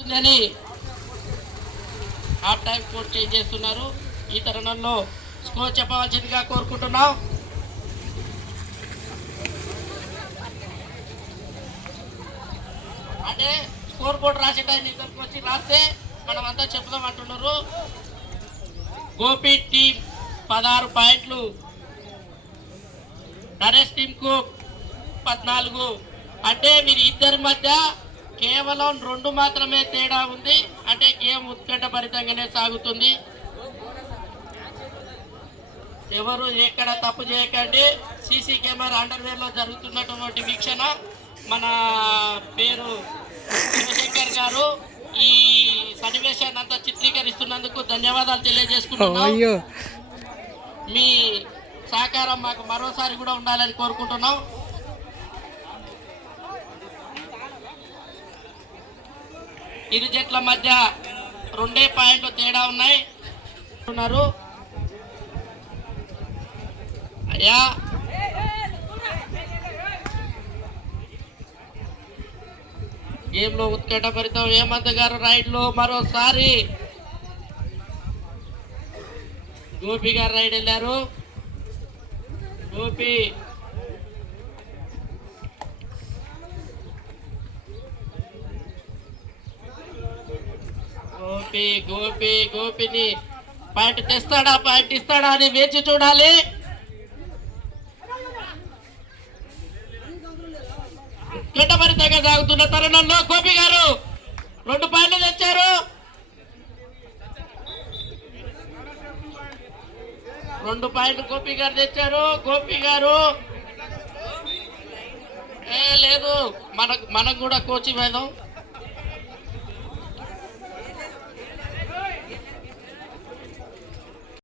అని half time code change చేస్తున్నారు. ఈ తరుణంలో స్కోర్ చెప్పవలసిందిగా కోరుకుంటున్నాం. అంటే స్కోర్ బోర్డు రాసే టైం ఇద్దరికి వచ్చి రాస్తే మనం అంతా చెప్దాం అంటున్నారు. గోపి టీం పదహారు పాయింట్లు. నరేష్ టీంకు పద్నాలుగు. అంటే మీరు ఇద్దరి మధ్య కేవలం రెండు మాత్రమే తేడా ఉంది. అంటే గేమ్ ఉత్కంఠభరితంగానే సాగుతుంది. ఎవరు ఎక్కడ తప్పు చేయకండి. సీసీ కెమెరా అండర్వేర్లో జరుగుతున్నటువంటి వీక్షణ. మన పేరు శివశంకర్ గారు ఈ సన్నివేశాన్ని అంతా చిత్రీకరిస్తున్నందుకు ధన్యవాదాలు తెలియజేసుకుంటున్నాం. మీ సహకారం మాకు మరోసారి కూడా ఉండాలని కోరుకుంటున్నాం. ఇరు జట్ల మధ్య రెండే పాయింట్లు తేడా ఉన్నాయి. ఉన్నారు. అయ్యా. గేమ్లో ఉత్కంఠభరితం హేమంత్ గారు రైడ్లో మరోసారి గోపి గారు రైడ్ వెళ్ళారు. గోపి గోపి గోపి గోపిని పాయింట్ తెస్తాడా పాయింట్ ఇస్తాడా అని వేచి చూడాలి. కిట్టమరితగా సాగుతున్న తరుణంలో గోపి గారు రెండు పాయింట్లు తెచ్చారు. రెండు పాయింట్లు గోపి గారు తెచ్చారు. గోపి గారు ఏ లేదు మనకు మనకు కూడా కోచింగ్ వేదాం